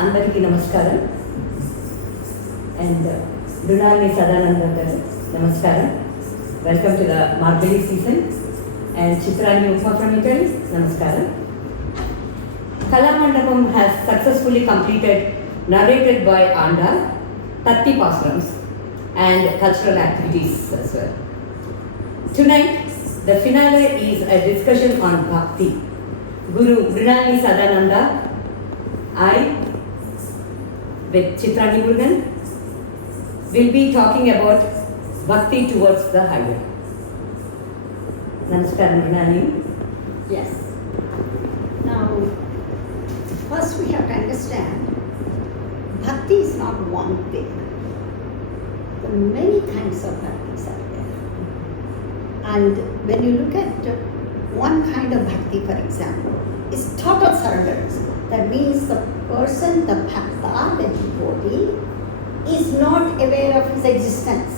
Andariki Namaskaram and Mrinalini Sadananda garu, Namaskaram. Welcome to the Margazhi season and Chitrani Upma from Italy, Namaskaram. Kalamandapam has successfully completed, narrated by Anda, 30 pastimes and cultural activities as well. Tonight, the finale is a discussion on Bhakti. Guru Mrinalini Sadananda, I, with Chitrani Murugan, will be talking about Bhakti towards the higher. Namaskaram, Mrinalini. Yes. Now, first we have to understand, Bhakti is not one thing. There are many kinds of Bhaktis out there. And when you look at one kind of Bhakti, for example, is total surrender. That means the person, the bhakta, the devotee, is not aware of his existence.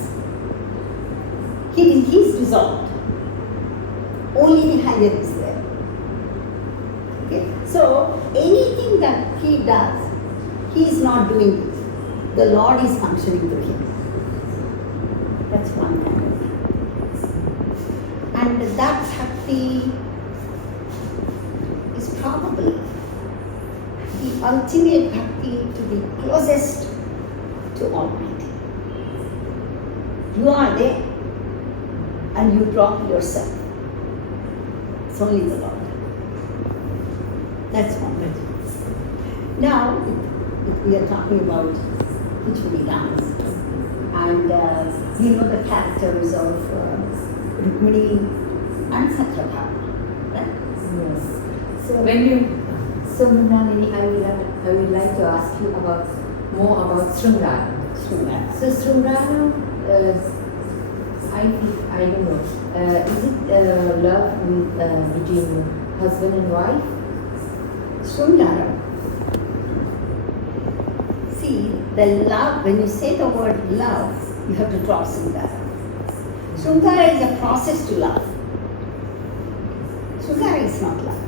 He is dissolved. Only the higher is there. Okay? So anything that he does, he is not doing it. The Lord is functioning through him. That's one kind of thing. And that bhakti is probably the ultimate bhakti to be closest to Almighty. You are there and you drop yourself. It's only the Lord. That's one bhakti. Now, we are talking about Kuchuri dance. And you know the characters of Rukmini and Sakhya, right? Yes. So Mrinalini, I would like to ask you more about Sringara. So Sringara, I don't know. Is it love between husband and wife? Sringara. See, the love, when you say the word love, you have to drop Sringara. Sringara is a process to love. Sringara is not love.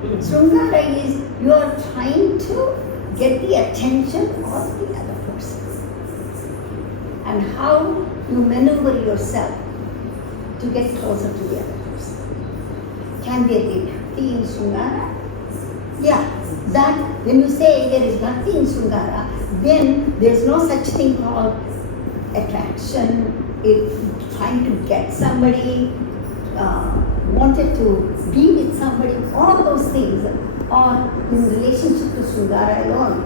Sringara is you are trying to get the attention of the other person. And how you maneuver yourself to get closer to the other person. Can there be bhakti in Sringara? Yeah. That when you say there is bhakti in Sringara, then there is no such thing called attraction, trying to get somebody, wanted to be with somebody, all those things are in relationship to Sringara alone.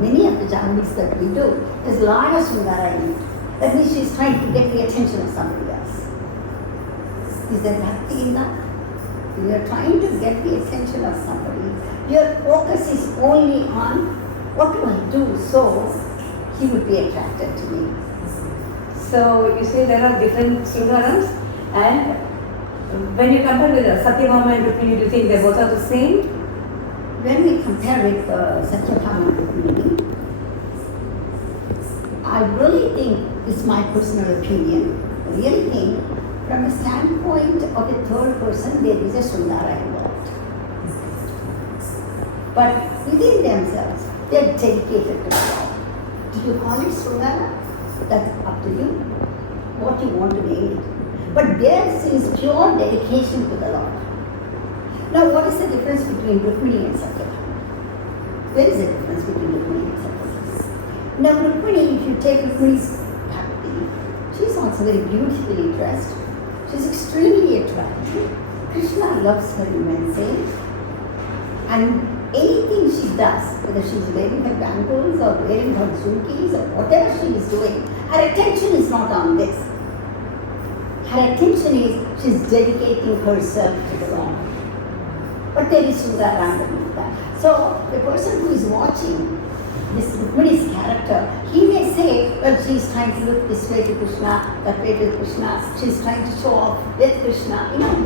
Many of the Javanese that we do, there's a lot of Sringara in it. That means she's trying to get the attention of somebody else. Is there bhakti in that? You are trying to get the attention of somebody. Your focus is only on what do I do so he would be attracted to me. So you say there are different Sringarams, and when you compare with Satyabhama and Rukmini, do you think they both are the same? When we compare with Satyabhama and Rukmini, I really think, it's my personal opinion, I really think from the standpoint of a third person, there is a Sringara involved. But within themselves, they are dedicated to God. Do you call it Sringara? That's up to you. What you want to name it. But theirs is pure dedication to the Lord. Now, what is the difference between Rukmini and Satyabhama? There is a difference between Rukmini and Satyabhama. Now, Rukmini, if you take Rukmini's bhakti, she's also very beautifully dressed. She's extremely attractive. Krishna loves her immensely. And anything she does, whether she's wearing her bangles or wearing her jhumkis or whatever she is doing, her attention is not on this. Her attention is she's dedicating herself to the Lord. But there is Sundar underneath that. So the person who is watching this Rukmini's character, he may say, well, she is trying to look this way to Krishna, that way to Krishna, she is trying to show off with Krishna. You know,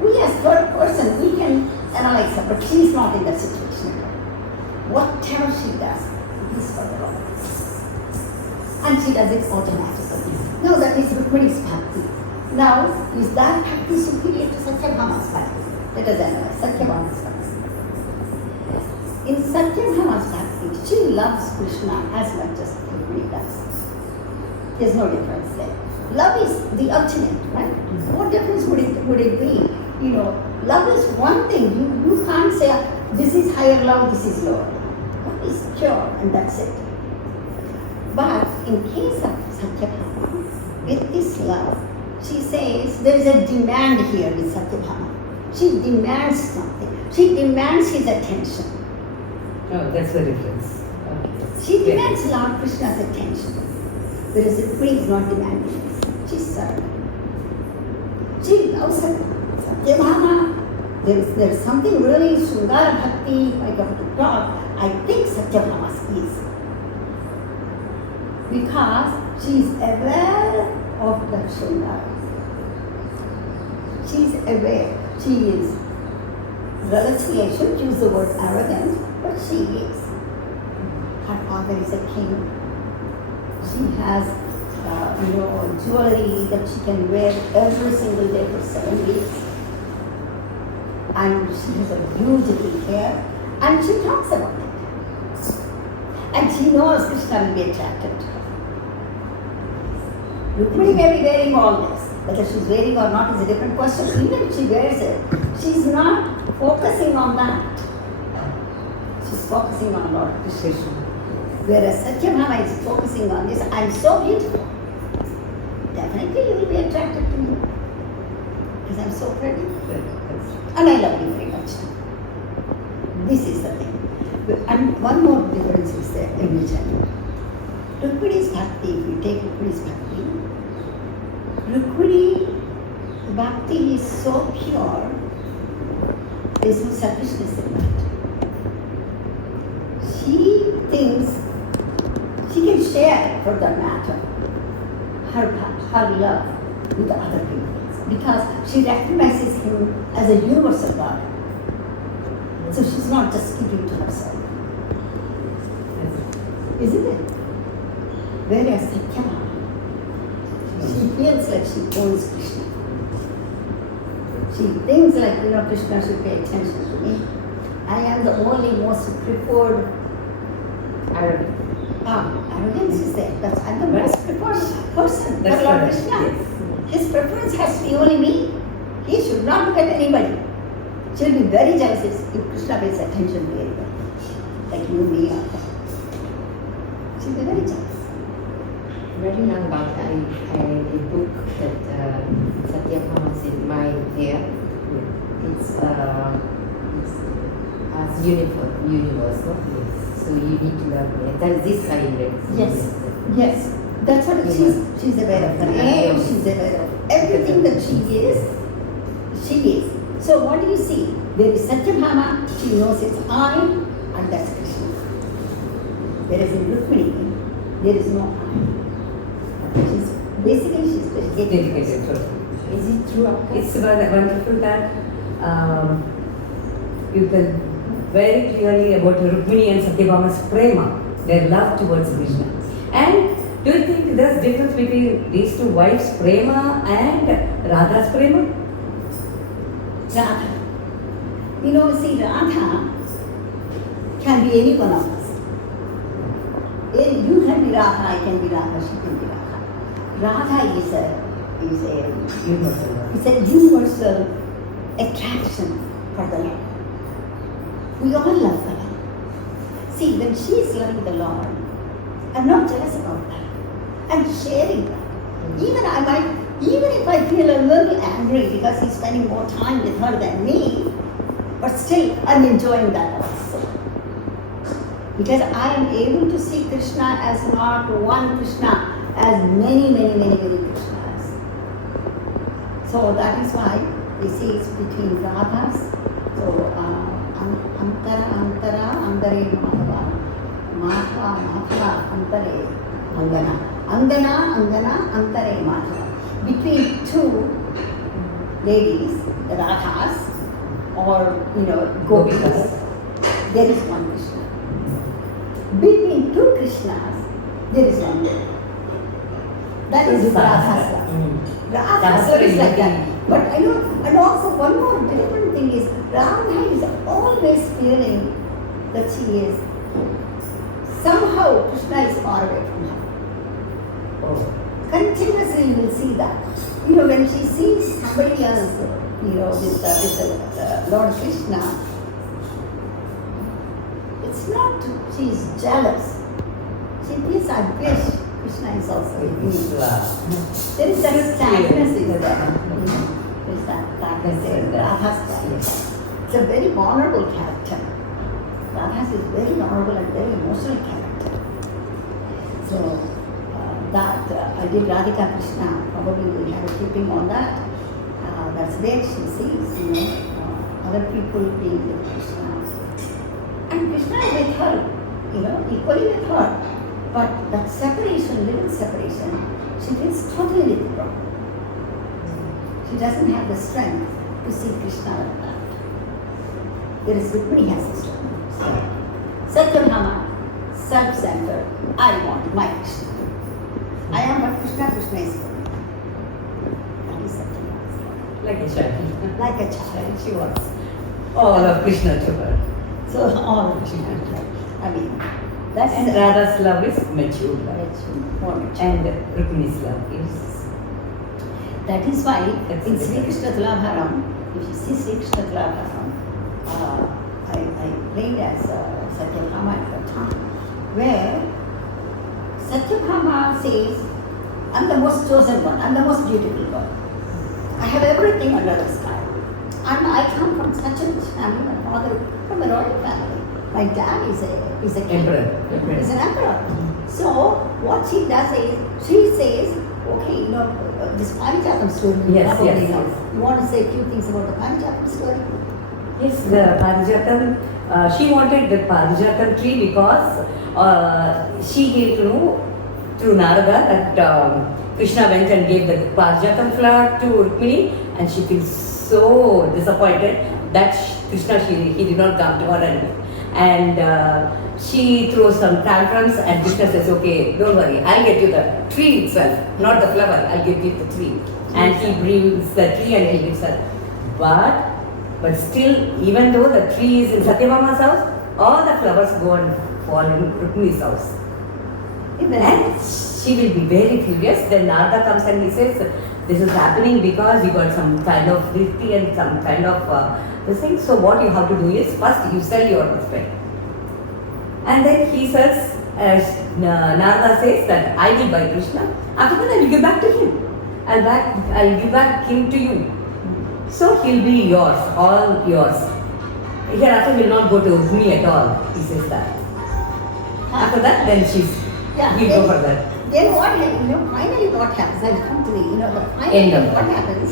we as third person, we can analyze her, but she is not in that situation at all. Whatever she does, it is for the Lord. And she does it automatically. Now that is Rukmini's bhakti. Now, is that bhakti superior to Satyabhama's bhakti? Let us analyze Satyabhama's bhakti. in Satyabhama's Bhakti, she loves Krishna as much as Rukmini does. There's no difference there. Love is the ultimate, right? What difference would it be? You know, love is one thing. You can't say this is higher love, this is lower. Love is pure and that's it. But in case of Satyabhama, with this love, she says there is a demand here with Satyabhama. She demands something. She demands his attention. Oh, that's the difference. Okay. She demands Lord Krishna's attention. Whereas the queen is not demanding this. She's serving. She loves her. Satyabhama. There's something really Sundara Bhakti, if I come to talk, I think Satyabhama's is. Because she is aware of the Sundara. She is aware. She is relatively, I shouldn't use the word arrogant, but she is. Her father is a king. She has, jewelry that she can wear every single day for 7 weeks. And she has a beautiful hair. And she talks about it. And she knows Krishna will be attracted to her. Rukmini may be wearing all this. Whether she's wearing or not is a different question. Even if she wears it, she's not focusing on that. She's focusing on Lord Krishna. Whereas Satyabhama is focusing on this, I'm so beautiful. Definitely you will be attracted to me. Because I'm so pretty. And I love you very much. This is the thing. And one more difference is there in religion. Rukmini's Bhakti, if you take Rukmini's Bhakti, Rukmini Bhakti is so pure, there's no selfishness in that. She thinks she can share, for that matter, her love with the other people because she recognizes him as a universal God. So she's not just keeping to herself. Isn't it? Whereas Satyabhama, she feels like she owns Krishna. She thinks like, Krishna should pay attention to me. I am the only most preferred arrogance is there. I'm the most preferred person. That's Lord right. Krishna. Yes. His preference has to be only me. He should not look at anybody. She'll be very jealous if Krishna pays attention to anybody. Like you, me, or her. She'll be very jealous. Very long back, I had a book that Satyabhama's in my hair. It's as universal. Yes. So you need to learn that. That's this side. Yes. That's what she's aware of. The name, she's aware of everything that she is. So what do you see? There is Satyabhama, she knows it's I, and that's Krishna. Whereas in Rukmini, there is no I. Basically, she's dedicated. Is it true? It's wonderful that you can very clearly about Rukmini and Satyabhama's Prema, their love towards Krishna. And do you think there's difference between these two wives, Prema and Radha's Prema? Radha. See, Radha can be any one of us. You can be Radha, I can be Radha, she can be Radha. Radha is a universal attraction for the Lord. We all love the Lord. See, when she is loving the Lord, I'm not jealous about that. I'm sharing that. Even if I feel a little angry because he's spending more time with her than me, but still I'm enjoying that also. Because I am able to see Krishna as not one Krishna, as many Krishnas. So that is why you see it's between Radhas. So Antara, Andare Madhava, Antare Angana. Angana, Antare Madhava. Between two ladies, the Radhas, or Gopikas, there is one Krishna. Between two Krishnas, there is one Gopi. That is Radha's love. Radha's love is like that. But and also one more different thing is Radha is always feeling that she is somehow Krishna is far away from her. Continuously you will see that. When she sees somebody else, with Lord Krishna, it's not she is jealous. She feels, I wish Krishna is also with me. There is that sadness in that. There is that Vaaschalya. It's a very vulnerable character. Radha is very vulnerable and very emotional character. So that I did Radhika Krishna. Probably we'll have a clipping on that. That's where she sees, other people being with Krishna. And Krishna is with her, equally with her. But that separation, little separation, she feels totally wrong. She doesn't have the strength to see Krishna like that. Whereas Rukmini has the strength. Satyabhama, self-centered, I want my Krishna. I am what Krishna, Krishna is. That is Satyabhama's love. Like a child. Like a child, she was. All of Krishna to her. So all of Krishna to her. I mean, that's And Radha's love is mature love. more mature. And Rukmini's love is. That is why That's in the Sri Krishna Tulabharam, if you see Sri Krishna Tulabharam, I played as Satyabhama at the time, where Satyabhama says, I'm the most chosen one, I'm the most beautiful one. I have everything under the sky. And I come from such a family, my father from a royal family. My dad is a king. Emperor. He's an emperor. So what she does is, she says, okay, this Parijatam story, Yes, probably yes, know. yes. You want to say a few things about the Parijatam story? Yes, the Parijatam, she wanted the Parijatam tree because she came to know through Narada that Krishna went and gave the Parijatam flower to Rukmini, and she feels so disappointed that Krishna, he did not come to her, and she throws some tantrums, and Krishna says, okay, don't worry, I'll get you the tree itself, not the flower, I'll get you the tree. And he brings the tree and he gives her. But still, even though the tree is in Satyabhama's house, all the flowers go and fall in Rukmini's house. And she will be very furious. Then Narada comes and he says, this is happening because you got some kind of vritti and some kind of this thing. So what you have to do is, first you sell your husband. And then he says, Narada says that I will buy Krishna. After that I will give back to him. I'll give back him to you. So he'll be yours, all yours. Hereafter will not go to me at all, he says that. After that, then we'll go further. Then what happens, finally what happens, I'll come to the, End of what happens,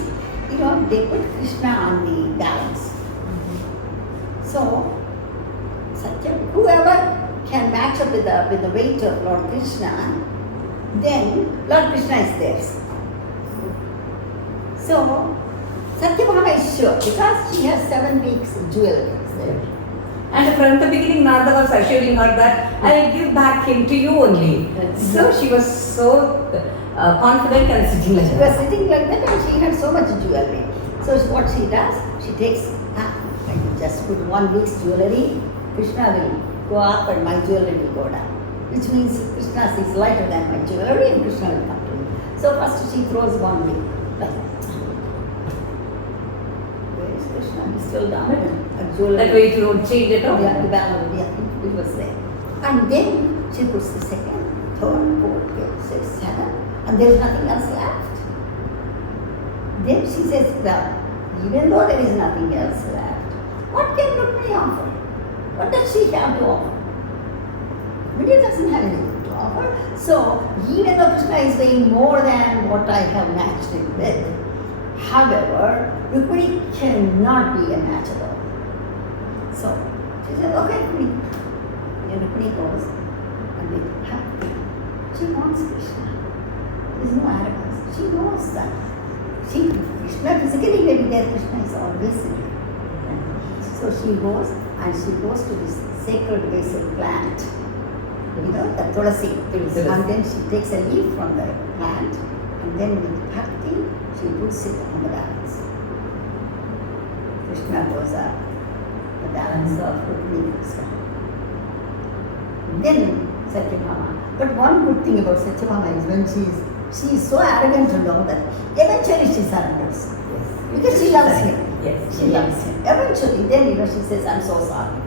they put Krishna on the gallows. So, whoever can match up with the weight of Lord Krishna, then Lord Krishna is theirs. So, Satyabhama is sure because she has 7 weeks jewelry. And from the beginning, Narada was assuring her that I'll give back him to you only. So she was so confident and sitting like She that. was sitting like that and she had so much jewelry. So what she does, she takes, just put 1 week's jewelry, Krishna will go up and my jewelry will go down. Which means Krishna sees lighter than my jewelry and Krishna will come to me. So first she throws 1 week. Krishna is still down. That way you don't change it all. Yeah, the balance, it was there. And then she puts the second, third, fourth, fifth, sixth, seventh, and there's nothing else left. Then she says, well, even though there is nothing else left, what can Rukmini offer? What does she have to offer? Rukmini doesn't have anything to offer. So, even though Krishna is weighing more than what I have matched it with, however, Rukmini cannot be a match at all. So, she said, okay, Rukmini. And Rukmini goes, and with Bhakti, she wants Krishna. There is no arrogance. She knows that. Krishna physically may be there, Krishna is always here. So she goes and she goes to this sacred basil plant, the tulasi. And then she takes a leaf from the plant and then with Bhakti, she puts it on the balance. Krishna goes up. The balance of Rukmini goes down. then Satyabhama. But one good thing about Satyabhama is when she is so arrogant and all that, eventually she surrenders. Because she loves him. Yes. She loves him. Eventually, then she says, I'm so sorry.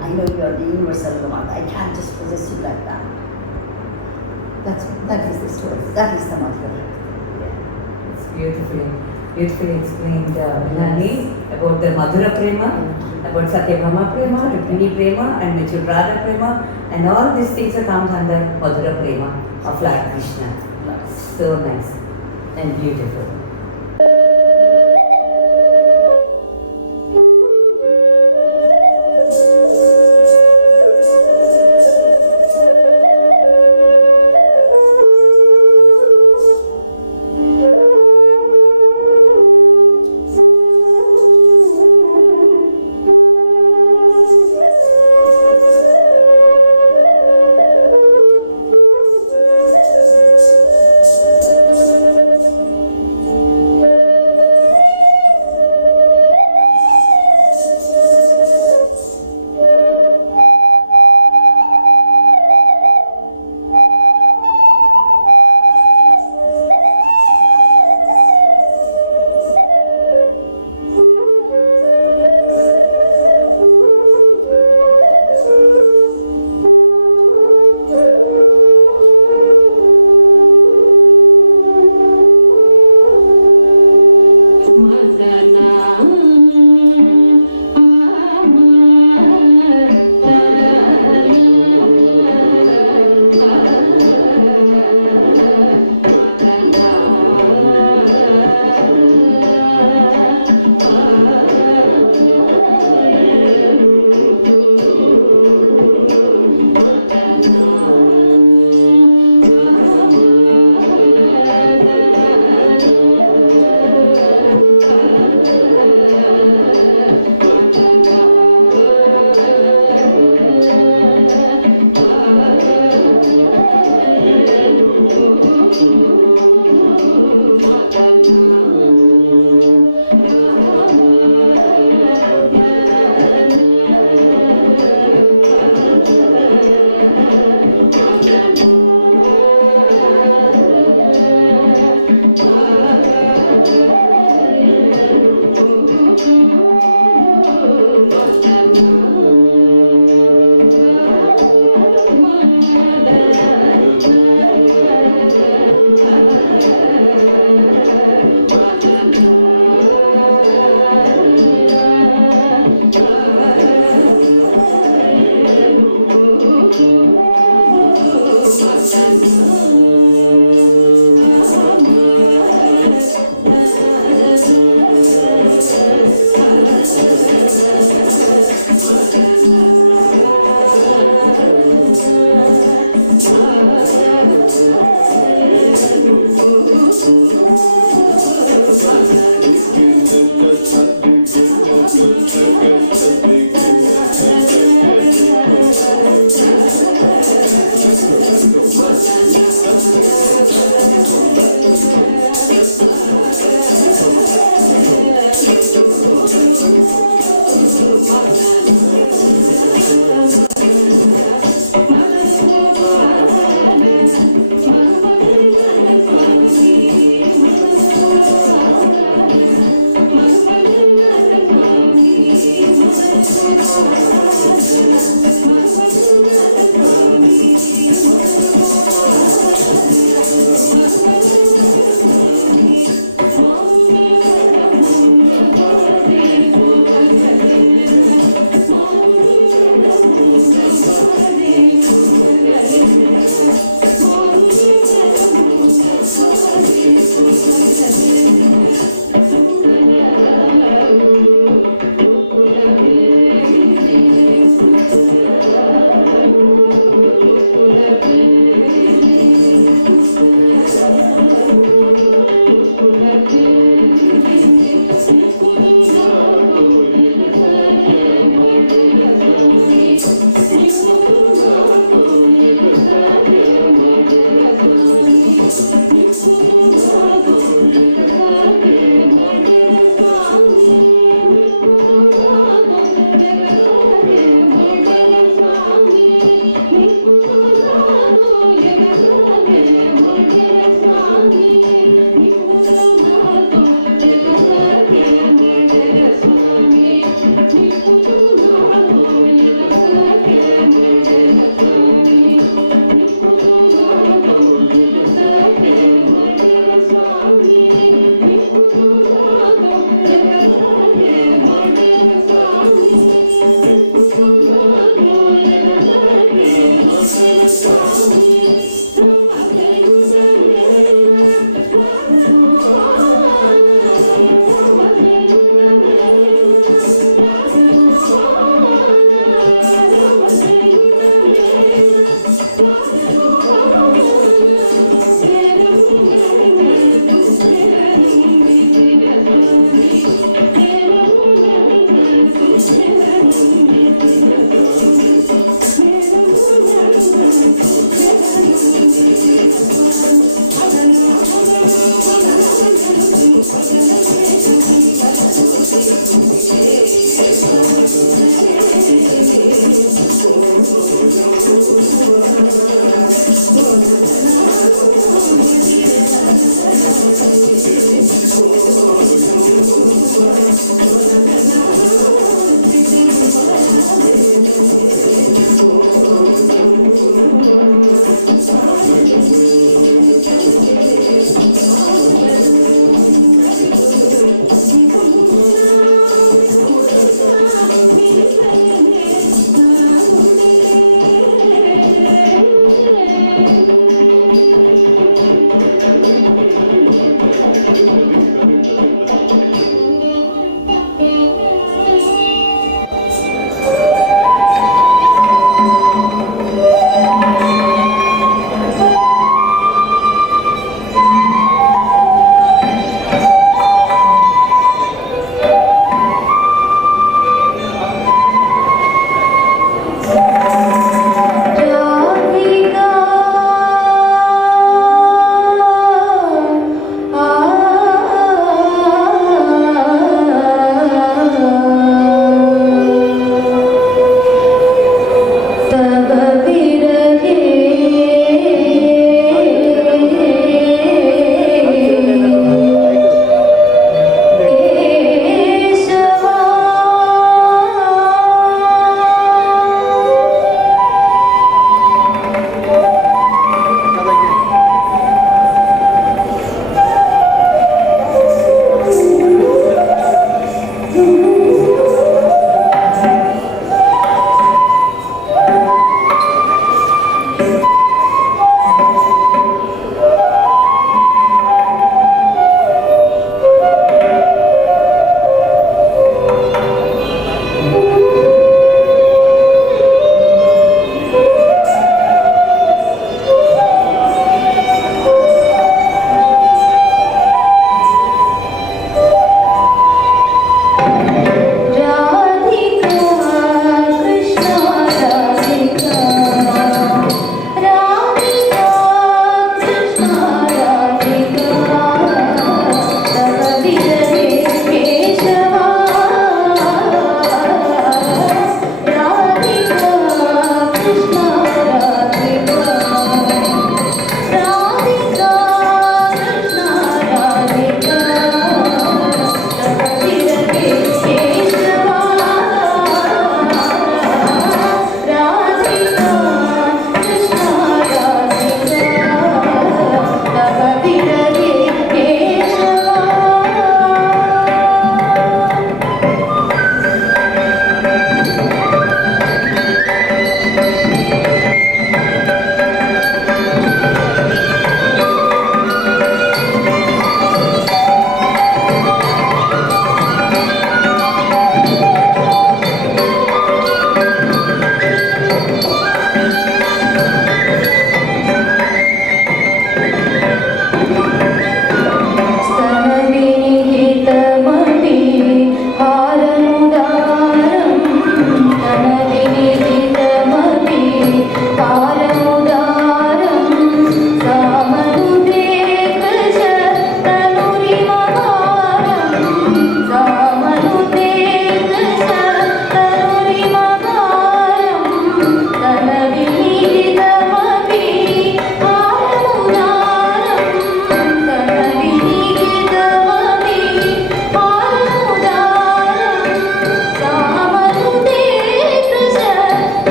I know you are the universal Lord. I can't just possess you like that. That is the story. That is the Maadhurya. It's beautifully explained, Mrinalini, about the Madhura Prema, about Satyabhama Prema, Rukmini Prema, and Mature Radha Prema, and all these things are comes under Madhura Prema of Lord Krishna. So nice and beautiful.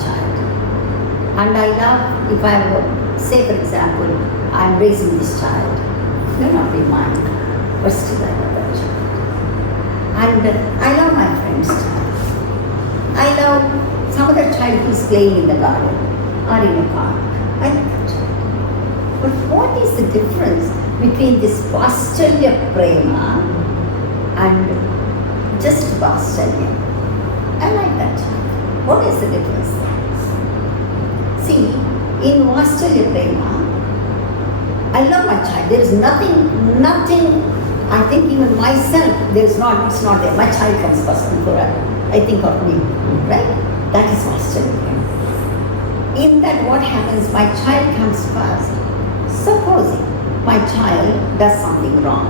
child. And I love, if I say for example, I'm raising this child, it may not be mine, but still I love that child. And I love my friend's child. I love some other child who's playing in the garden or in a park. I love that child. But what is the difference between this Vaaschalya Prema and just Vaaschalya? I like that child. What is the difference? See, in Vaaschalya Prema, I love my child. There is nothing, I think even myself, it's not there. My child comes first before I think of me, right? That is Vaaschalya Prema. In that what happens, my child comes first. Supposing my child does something wrong,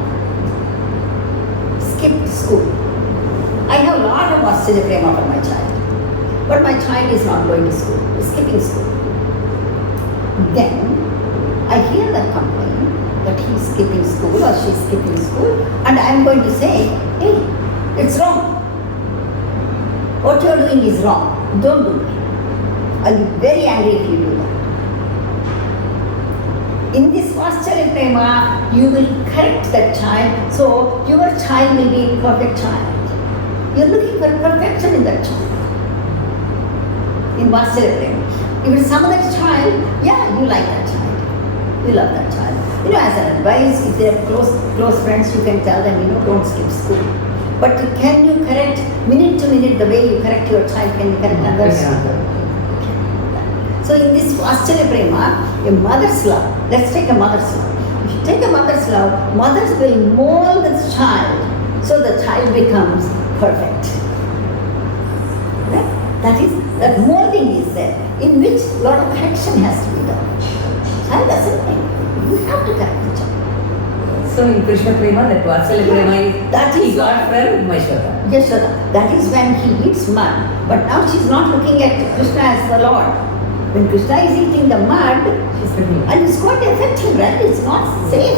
skip school. I have a lot of Vaaschalya Prema for my child, but my child is not going to school, skipping school. Then I hear that complaint that he is skipping school or she is skipping school, and I am going to say, hey, it's wrong. What you are doing is wrong. Don't do it. I'll be very angry if you do that. In this Vaaschalya Prema, you will correct that child, so your child will be a perfect child. You are looking for perfection in that child. In Vaaschalya Prema. If it's some other child, yeah, you like that child. You love that child. As an advice, if they are close friends, you can tell them, don't skip school. But can you correct minute to minute the way you correct your child? Can you correct others? So in this Vaaschalya Prema, a mother's love, let's take a mother's love. If you take a mother's love, mothers will mold the child so the child becomes perfect. That molding is there, in which a lot of correction has to be done. Child doesn't mind. You have to correct the child. So in Krishna Prema, that Vaaschalya Prema, that is he got from Yashoda. Yasoda. That is when he eats mud. But now she's not looking at Krishna as the Lord. When Krishna is eating the mud, and it's not effective, right? It's not safe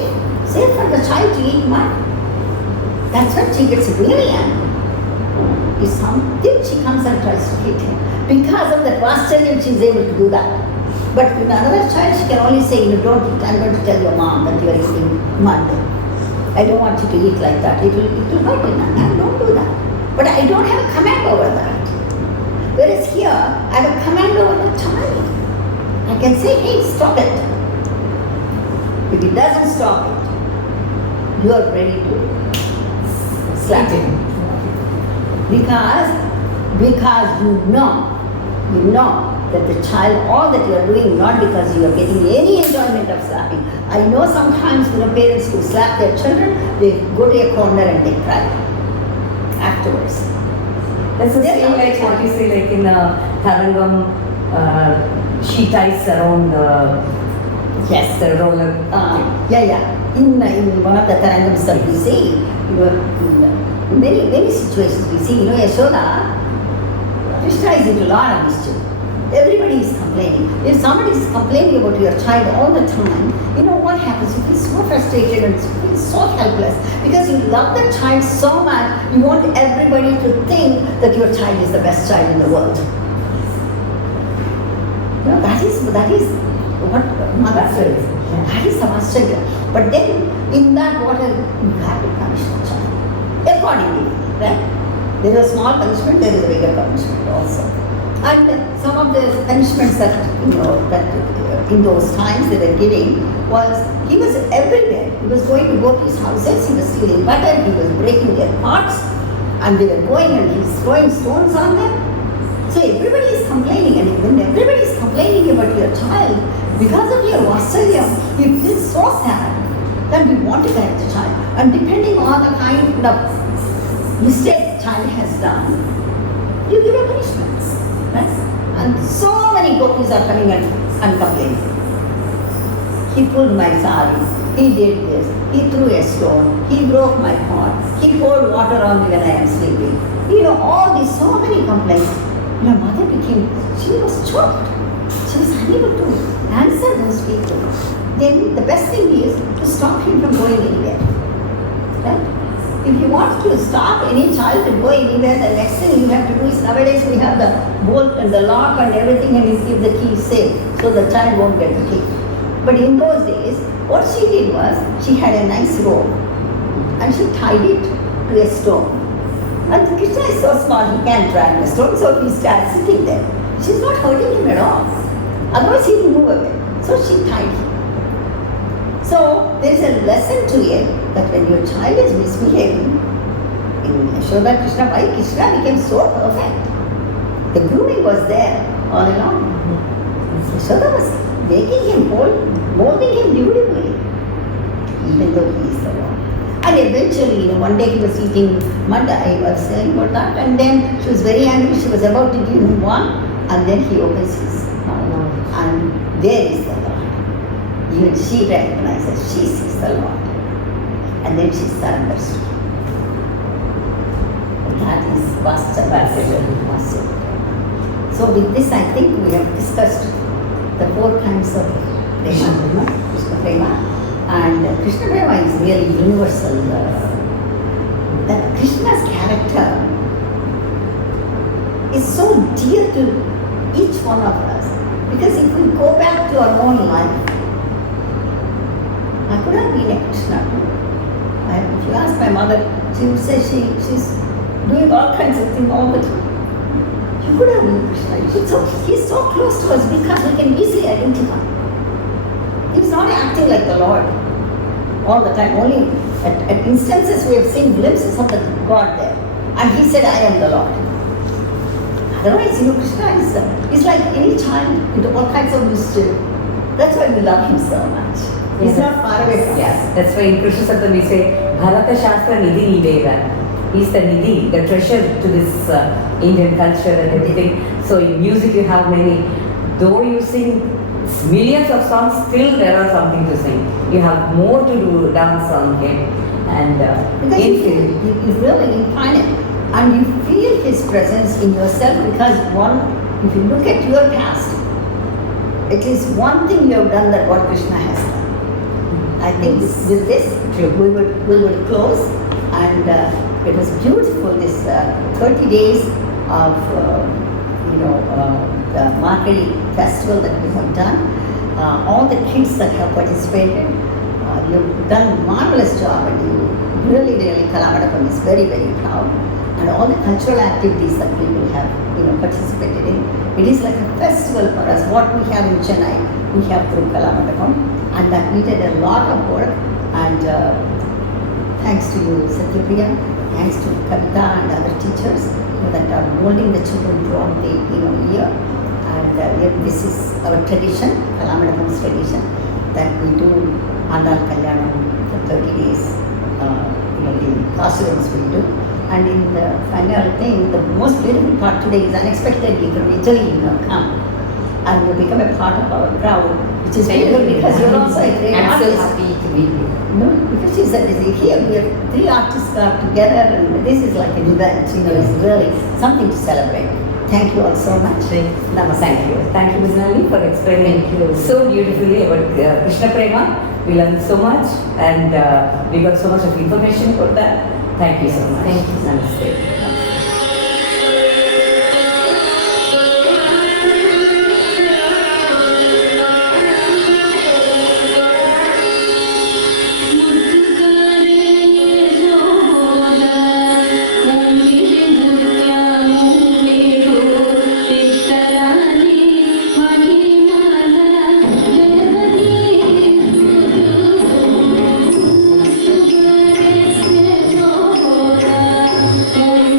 for the child to eat mud. That's when she gets really angry. If something she comes and tries to hit him. Because of that Vaaschalya, she is able to do that. But in another child, she can only say, I'm going to tell your mom that you are eating mud. I don't want you to eat like that. It will hurt you. I don't do that. But I don't have a command over that. Whereas here, I have a command over the child. I can say, hey, stop it. If it doesn't stop it, you are ready to slap him. Because you know that the child, all that you are doing, not because you are getting any enjoyment of slapping. I know sometimes parents who slap their children, they go to a corner and they cry afterwards. That's the same like what you say, like in Tarangam, she ties around the roller. In one of the Tarangams that we see, in many situations we see, Yasoda, Krishna is into a lot of mischief. Everybody is complaining. If somebody is complaining about your child all the time, what happens? You feel so frustrated and you feel so helpless because you love the child so much, you want everybody to think that your child is the best child in the world. That is what mother says. That is our struggle. But then, in that, you have to punish the child accordingly, right? There is a small punishment, there is a bigger punishment also. And some of the punishments that in those times they were giving was, he was everywhere. He was going to both his houses, he was stealing butter, he was breaking their pots, and they were going and he was throwing stones on them. So everybody is complaining, and when everybody is complaining about your child, because of your Vaaschalya, you feel so sad that you want to correct the child. And depending on the kind of mistake the child has done, you give a punishment. Yes? And so many gopis are coming and complaining. He pulled my sari, he did this, he threw a stone, he broke my pot, he poured water on me when I am sleeping. All these, so many complaints. My mother she was choked. She was unable to answer those people. Then the best thing is to stop him from going anywhere. Yeah? if you want to start any child to go anywhere, the next thing you have to do is, nowadays we have the bolt and the lock and everything, and you give the key safe, so the child won't get key. But in those days, what she did was, she had a nice rope and she tied it to a stone. And Krishna is so small, he can't drag the stone, so he starts sitting there. She's not hurting him at all. Otherwise he will move away. So she tied him. So there is a lesson to it that when your child is misbehaving, in Yasoda Krishna, why Krishna became so perfect? The grooming was there all along. Yasoda was making him old, molding him beautifully, even though he is the one. And eventually, one day he was eating mud, I was saying about that, and then she was very angry, she was about to give him one, and then he opens his mouth, and there is the Lord. Even she recognizes, she sees the Lord, and then she surrenders. That is Vaaschalya. So with this, I think we have discussed the 4 kinds of Prema, and Krishna Prema is really universal love. Krishna's character is so dear to each one of us, because if we go back to our own life, I could have been a Krishna. If you ask my mother, she would say she's doing all kinds of things all the time. I could have been Krishna. So he's so close to us because we can easily identify. He's not acting like the Lord all the time. Only at instances we have seen glimpses of the God there. And he said, I am the Lord. Otherwise, Krishna is like any child with all kinds of mischief. That's why we love him so much. He's not far away from us. Yes, that's why in Krishna Sattva we say, Bharata Shastra Nidhi Nidera. He's the Nidhi, the treasure to this Indian culture and everything. So in music you have many, though you sing millions of songs, still there are something to sing. You have more to do, dance on him. And he's really infinite. And you feel his presence in yourself because if you look at your past, at least one thing you have done that what Krishna has done. I think with this we will close, and it was beautiful, this 30 days of the Margazhi festival that we have done. All the kids that have participated, you've done a marvelous job, and you really Kalamandapam is very, very proud. And all the cultural activities that people have participated in, it is like a festival for us. What we have in Chennai, we have through Kalamandapam, and that needed a lot of work. And thanks to you, Satyapriya, thanks to Kavita and our teachers that are molding the children throughout the year. And this is our tradition, Kalamandapam's tradition, that we do Mandal Kalyanam for 30 days. The classrooms we do. And in the final thing, the most beautiful part today is unexpectedly from Italy come and become a part of our crowd, which is beautiful because you're also a great I'm artist. so happy to be here. Because she said, here we have 3 artists club together, and this is like an event, it's really something to celebrate. Thank you all so much. Thank you. Thank you, Mrs.Mrinalini, for explaining so beautifully about Krishna Prema. We learned so much, and we got so much of information about that. Thank you so much. Thank you. Namaste. Thank you.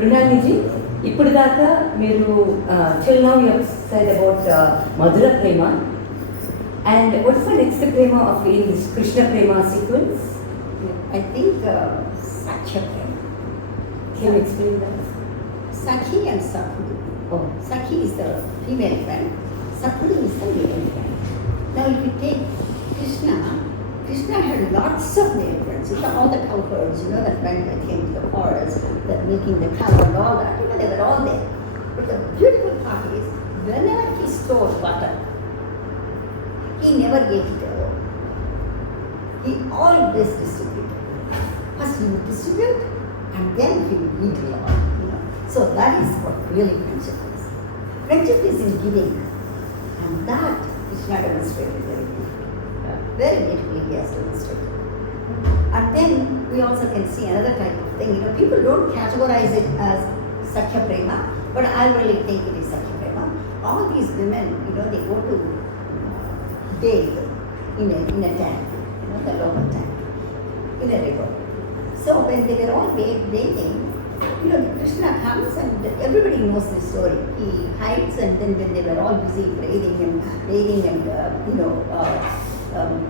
Mrinalini, ఇప్పుడు దాకా మీరు till now you have said about Madhura Prema, and what is the next Prema of this Krishna Prema sequence? I think Sakhya. Can you explain that? Sakhya and Sakhya. Oh, Sakhya is the female friend, Sakhya is the male friend. Now if you take Krishna, Krishna had lots of male friends. You know, all the cowherds, you know, that when they came to the forest, that making the cow and all that, you know, they were all there. But the beautiful part is, whenever he stole butter, he never ate it alone. he always distributed. First he would distribute and then he would eat it all. So that is what really friendship is. Friendship is in giving, and that Krishna demonstrated very beautifully. He has demonstrated. And then we also can see another type of thing. People don't categorize it as Sakhya Prema, but I really think it is Sakhya Prema. All these women, they go to bathe in a tank, the local tank, in a river. So when they were all bathing, Krishna comes and everybody knows this story. He hides, and then when they were all busy bathing and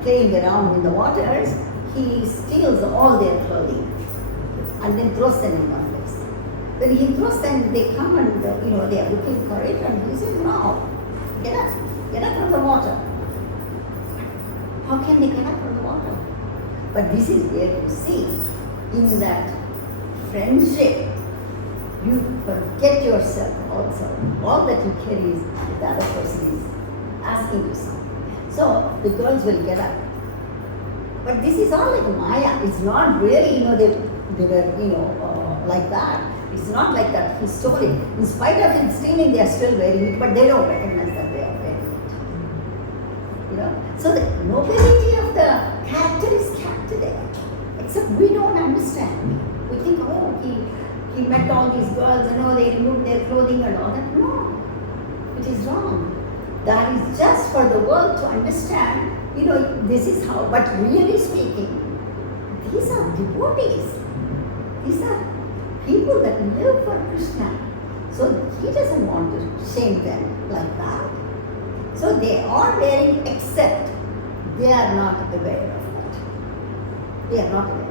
playing around in the waters, he steals all their clothing and then throws them in one place. When he throws them, they come and they are looking for it, and he says, "No, get up from the water." How can they get up from the water? But this is where you see, in that friendship, you forget yourself also. All that you carry is the other person is asking you something. So the girls will get up. But this is all like Maya. It's not really, they were, like that. It's not like that. He's storing. In spite of him stealing, they are still wearing it, but they don't recognize that they are wearing it. So the nobility of the character is kept there. Except we don't understand. We think, he met all these girls, they removed their clothing and all that. No, it is wrong. That is just for the world to understand, this is how. But really speaking, these are devotees. These are people that live for Krishna. So he doesn't want to shame them like that. So they are wearing, except they are not aware of that. They are not aware.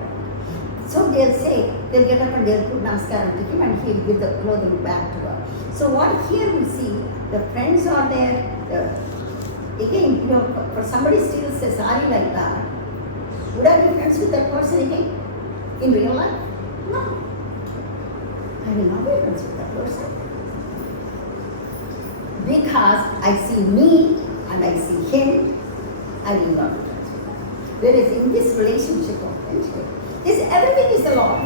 So they'll get up and they'll put namaskaram to him, and he'll give the clothing back to her. So what here we see, the friends are there. Again, for somebody steals a sari like that, would I be friends with that person again? In real life? No. I will not be friends with that person. Because I see me and I see him, I will not be friends with that. Whereas in this relationship of friendship, everything is the Lord.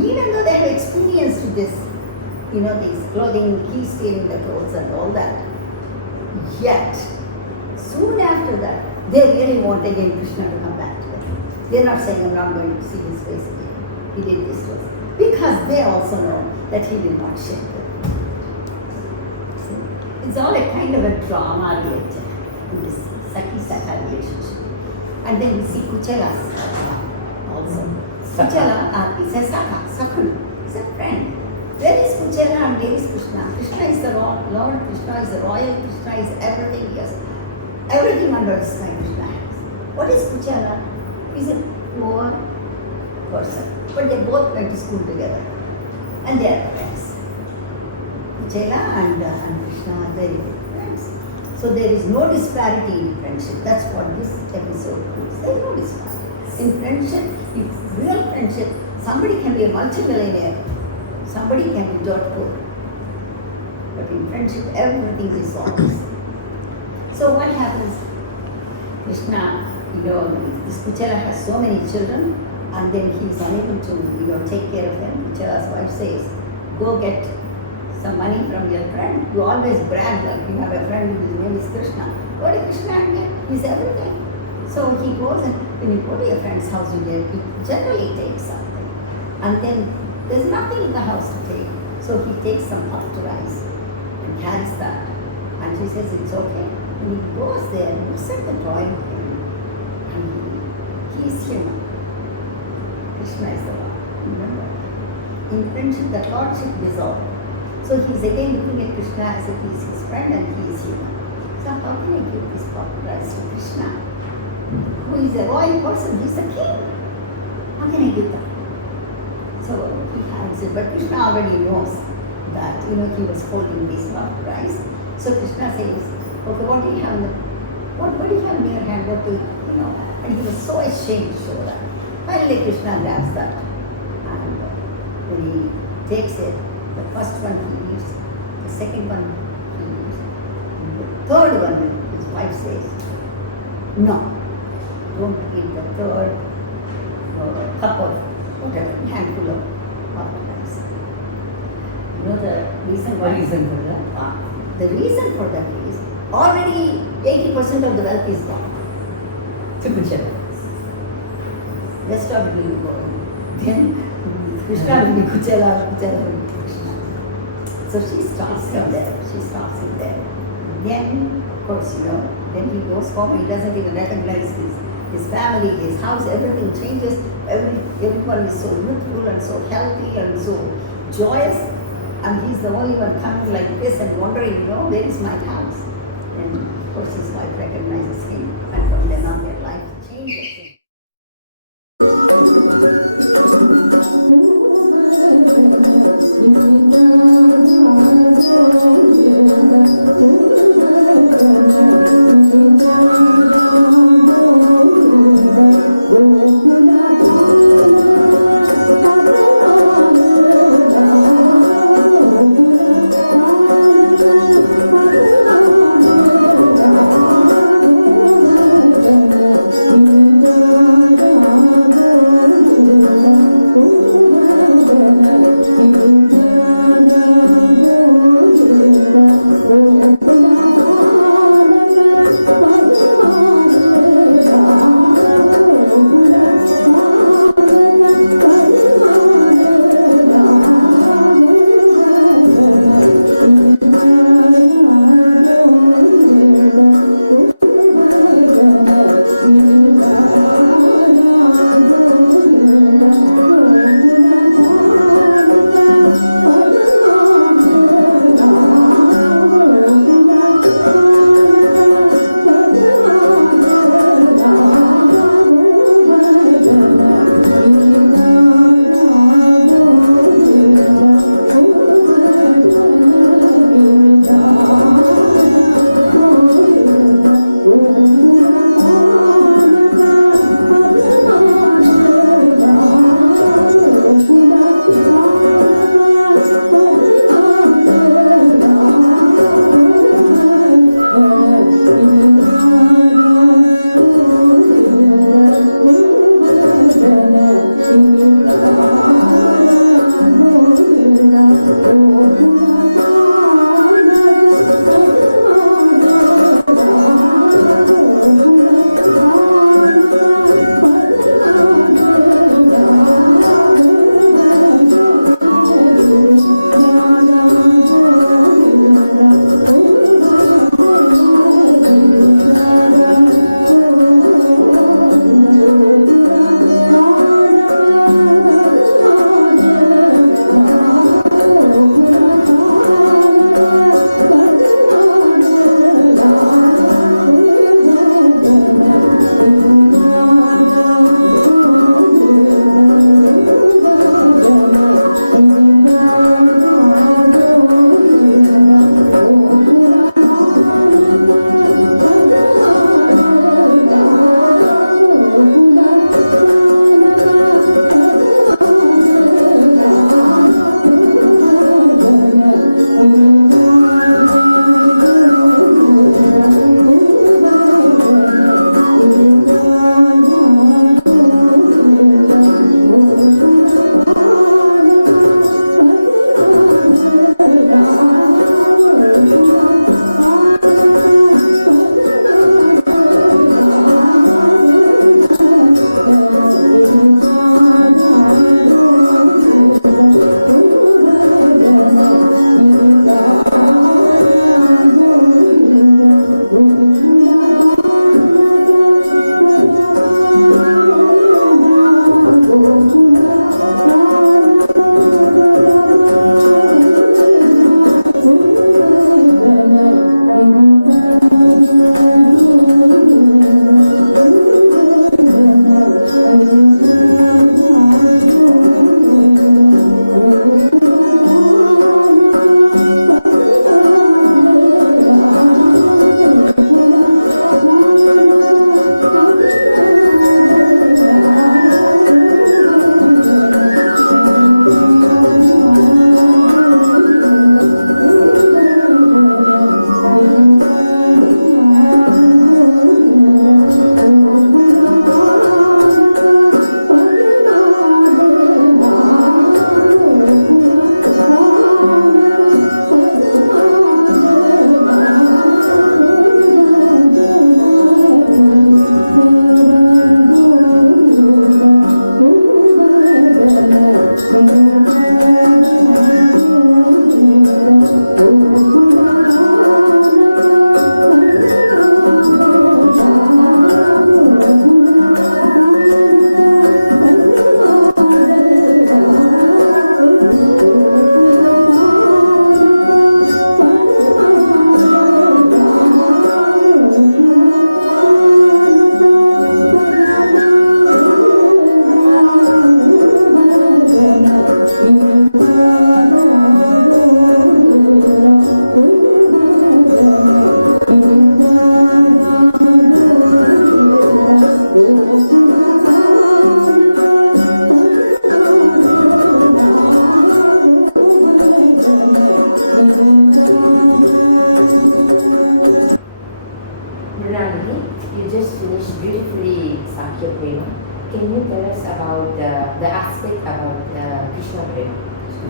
Even though they have experienced this, this clothing, he's stealing the clothes and all that, yet, soon after that, they really want again Krishna to come back to them. They are not saying, I'm not going to see his face again. He did this to us. Because they also know that he will not shake them. So, it's all a kind of a drama yet in this Sakhya relationship. And then we see Kuchela's also. Kuchela is a Sakhya, is a friend. Where is Kuchela and where is Krishna? Krishna is the Lord, Krishna is the royal, Krishna is everything, yes. Everything under the sky Krishna is. What is Kuchela? He's a poor person. But they both went to school together. And they are friends. Kuchela and Krishna are very friends. So there is no disparity in friendship. That's what this episode proves. There is no disparity. In friendship, it's real friendship. Somebody can be a multi-millionaire. Somebody can be dirt poor. But in friendship, everything is honest. So what happens? Krishna, this Kuchela has so many children, and then he is unable to, take care of them. Kuchela's wife says, go get some money from your friend. You always brag like you have a friend whose name is Krishna. What is Krishna and he's everything. So he goes, and when you go to your friend's house, you generally takes something. And then there's nothing in the house to take. So he takes some hot rice and carries that. And he says, it's okay. And he goes there and looks at the toy, and he's human. Krishna is the Lord. Remember? In friendship, that lordship dissolved. So he's again looking at Krishna as if he's his friend and he is human. So how can I give this hot rice to Krishna, who is a royal person? He's a king. How can I give that? So he hands it, but Krishna already knows that, he was holding this hot rice. So Krishna says, okay, what do you have? What do you have in your hand? What do you, And he was so ashamed to show that. Finally Krishna grabs that. And when he takes it, the first one he eats, the second one he eats, the third one his wife says, no, don't eat the third cup of whatever, handful of rice. You know the reason why? For that? The reason for that is already 80% of the wealth is gone. Rest of it will go. Then Krishna will be Kuchela, Kuchela will be Krishna. So she starts from there. She starts in there. Then, of course, then he goes home. He doesn't even recognize his family, his house. Everything changes. Everyone is so youthful and so healthy and so joyous. And he's the only one coming like this and wondering, where is my house? Then, of course, his wife recognizes him. And from then on, their life changes. Oh, Mrinalini, you just finished beautifully Sakhya Prema. Can you tell us about the aspect about Krishna Prema?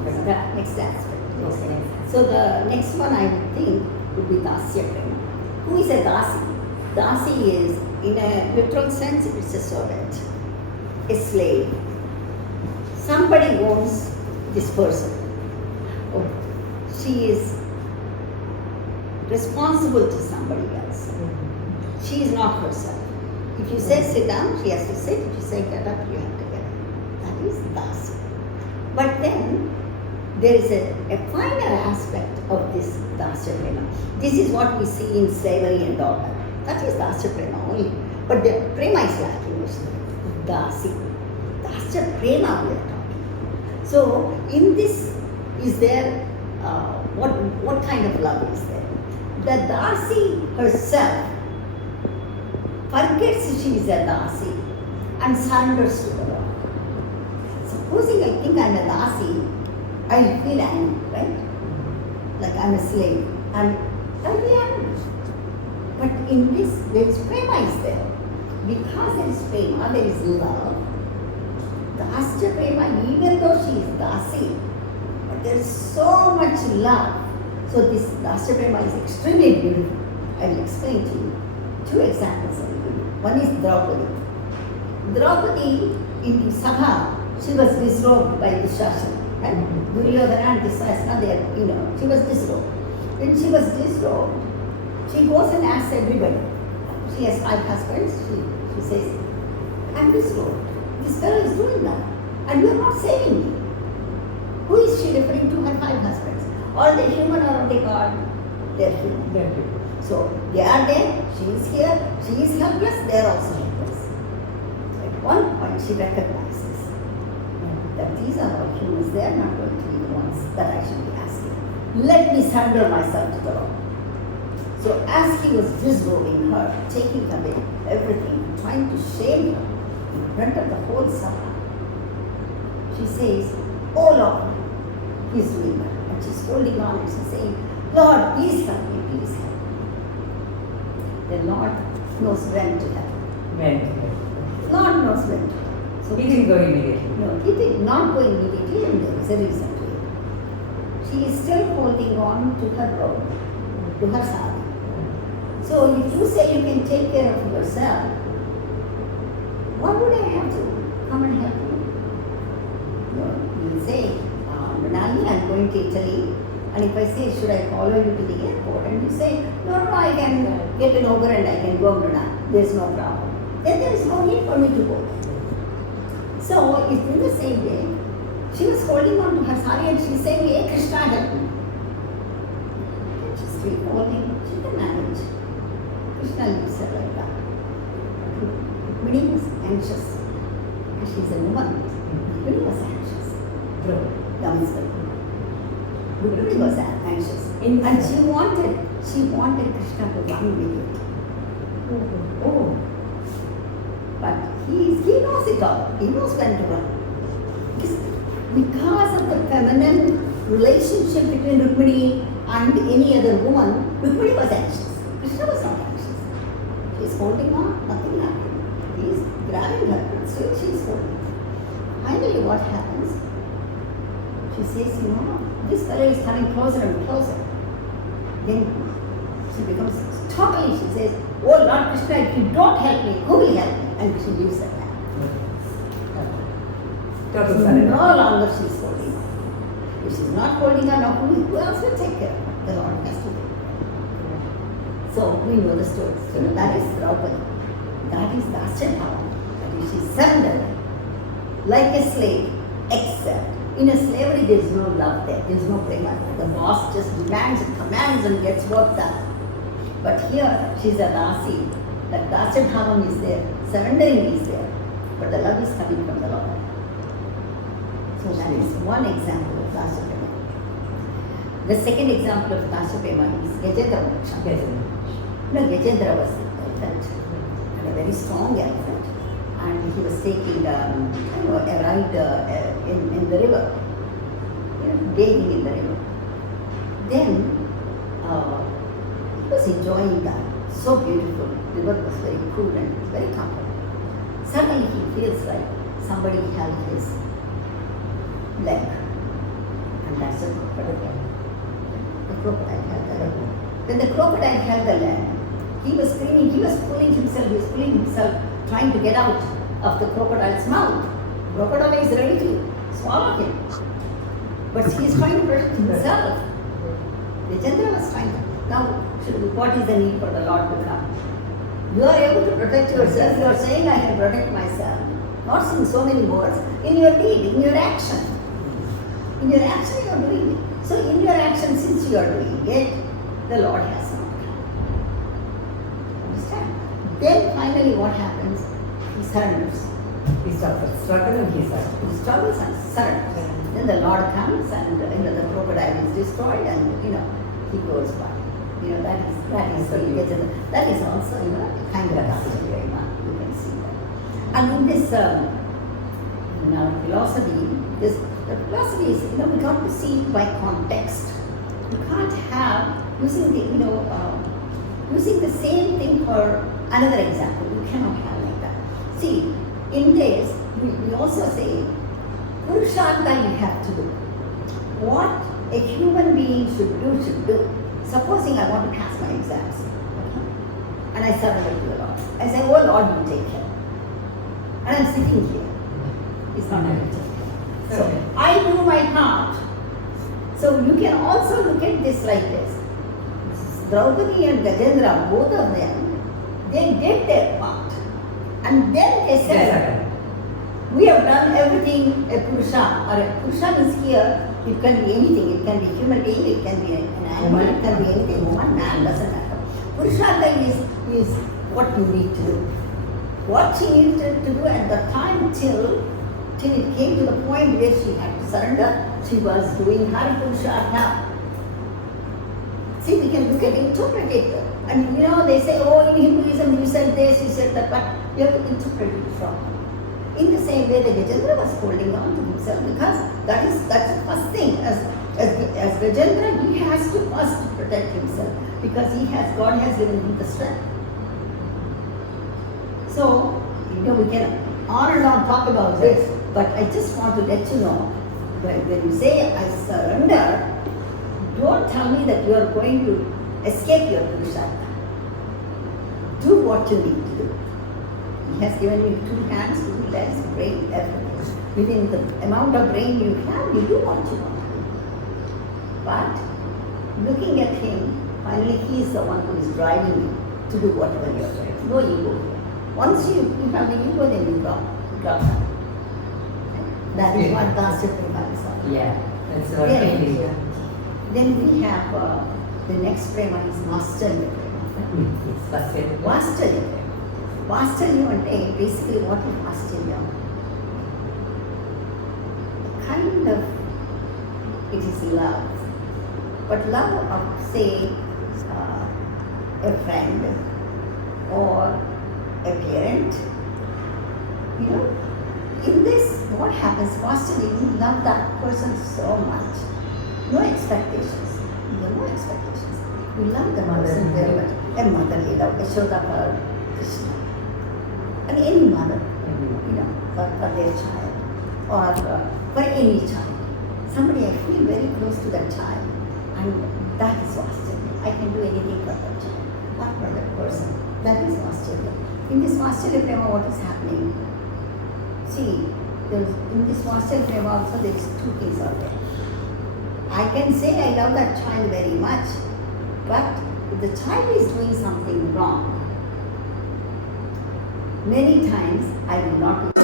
The next aspect. Okay. So the next one I would think would be Daasya Prema. Who is a Dasi? Dasi is, in a literal sense, it's a servant, a slave. Somebody owns this person. Oh, she is responsible to somebody else. She is not herself. If you say sit down, she has to sit. If you say get up, you have to get up. That is Daasya. But then there is a finer aspect of this Daasya Prema. This is what we see in slavery and all that. That is Daasya Prema only. But the Prema is lacking mostly. Dasi. Daasya Prema we are talking. So in this, is there, what kind of love is there? The Dasi herself forgets she is a Dasi and surrenders to the Lord. Supposing I think I'm a Dasi, I feel angry, right? Like I'm a slave. And I'll be angry. But in this, there is Prema is there. Because there is Prema, there is love. Daasya Prema, even though she is Dasi, but there is so much love. So this Daasya Prema is extremely beautiful. I will explain to you. Two examples I will give you. One is Draupadi. Draupadi in the Sabha, she was disrobed by Dushasana. Right? Duryodhana and Dushasana, she was disrobed. When she was disrobed, she goes and asks everybody. She has 5 husbands. She says, I'm disrobed. This fellow is doing that. And you are not saving me. Who is she referring to? Her 5 husbands. Are they human or are they God? They are human. So they are there. She is here. She is helpless. They are also helpless. At one point she recognizes that these are all humans, they are not going to be the ones that I should be asking. Let me surrender myself to the Lord. So as he was disrobing her, taking away everything, trying to shame her in front of the whole Sabha, she says, oh Lord, he's doing that. And she's holding on and she's saying, Lord, please help me, please help me. The Lord knows when to help. Lord knows when to help. So He didn't go immediately. No, he did not go immediately, and there is a reason to it. She is still holding on to her robe, to her sari. So if you say you can take care of yourself, why would I have to come and help you? You will say, Mrinalini, I am going to Italy, and if I say, should I follow you to the airport? And you say, no, I can get an Uber and I can go, Mrinalini, there is no problem. Then there is no need for me to go. So, it's in the same way, she was holding on to her sari and she's saying, hey Krishna, help me. She's still holding, she can manage. Krishna leaves her like that. Rukmini was anxious because she's a woman. Rukmini was anxious. Rukmini was anxious. And she wanted Krishna to run with it. Oh. But he knows it all. He knows when to run. Because of the feminine relationship between Rukmini and any other woman, Rukmini was anxious. Krishna was not anxious. She's holding on, nothing happened. He's grabbing her, but still she's holding her. Finally, what happens? She says, this fellow is coming closer and closer. Then she becomes totally, she says, oh Lord Krishna, if you don't help me, who will help me? And she leaves her hand. No longer she's holding on. If she's not holding on, who else will take care of her? The Lord has to take care of her. So we know the story. So that is Draupadi. That is Daasya Bhava. That is she surrendered like a slave, except in a slavery there is no love there. There is no prema. The boss just demands and commands and gets work done. But here she's a Dasi. That Daasya Bhava is there. Surrendering is there. But the love is coming from the Lord. So that is one example of Daasya Prema. The second example of Daasya Prema is Gajendra moksha. Gajendra was an elephant, and a very strong elephant, and he was taking a ride in the river, bathing in the river. Then he was enjoying that, so beautiful. river was very cool and very comfortable. Suddenly he feels like somebody held his leg. And that's a crocodile. The crocodile held the leg. When the crocodile held the leg, he was screaming, he was pulling himself, trying to get out of the crocodile's mouth. Crocodile is ready to swallow him. But he is trying to protect himself. Gajendra was trying to. Now, what is the need for the Lord to come? You are able to protect yourself. You are saying, I can protect myself. Not in so many words. In your deed, in your action. In your action, you are doing it. So, in your action, since you are doing it, the Lord has not come. Understand? Then finally, what happens? He surrenders. He struggles and he surrenders. He struggles and surrenders. Then the Lord comes and the crocodile is destroyed and he goes by. That is also a kind of Prema. You can see that. And in this philosophy, the philosophy is we got to see it by context. You can't have using the same thing for another example. We cannot have like that. See, in this we also say Purushartha we have to do. What a human being should do. Supposing I want to pass my exams, and I surrender to the Lord. I say, oh Lord, you take care. And I'm sitting here. It's not my take care. So I do my part. So you can also look at this like this. Draupadi and Gajendra, both of them, they did their part. And then they said, we have done everything a Purusha, or a Purusha is here, it can be anything, it can be human being, it can be an animal, it can be anything, woman, man, doesn't matter. Purushartha is what you need to do. What she needed to do at the time till it came to the point where she had to surrender, she was doing her Purushartha. See, we can look at interpret it. And they say, oh, in Hinduism you said this, you said that, but you have to interpret it from. In the same way, the Gajendra was holding on to himself because that's the first thing. As Gajendra, he has to first protect himself because God has given him the strength. So, we can on and on talk about this, but I just want to let you know, when you say I surrender, don't tell me that you are going to escape your Purushartha. Do what you need to do. He has given you 2 hands, 2 legs, brain, everything. Within the amount of brain you have, you do what you want. But looking at him, finally he is the one who is driving you to do whatever you are doing. No ego. Once you have the ego, then you drop that. That is what Daasya Prema is all. Yeah, that's what I mean. Then we have the next Prema is Vaaschalya. Vaaschalya. Vaaschalya, basically what is Vaaschalya? Kind of, it is love. But love of, say, a friend or a parent. In this, what happens? Vaaschalya, you love that person so much. No expectations. No expectations. You love the person very much. A motherly love, Yasoda, Krishna. And any mother, for their child or for any child. Somebody I feel very close to that child and that is Vaaschalya. I can do anything for that child, not for that person. That is Vaaschalya. In this Vaaschalya Prema, what is happening? See, in this Vaaschalya Prema also there is 2 things out there. I can say I love that child very much, but if the child is doing something wrong, many times I will not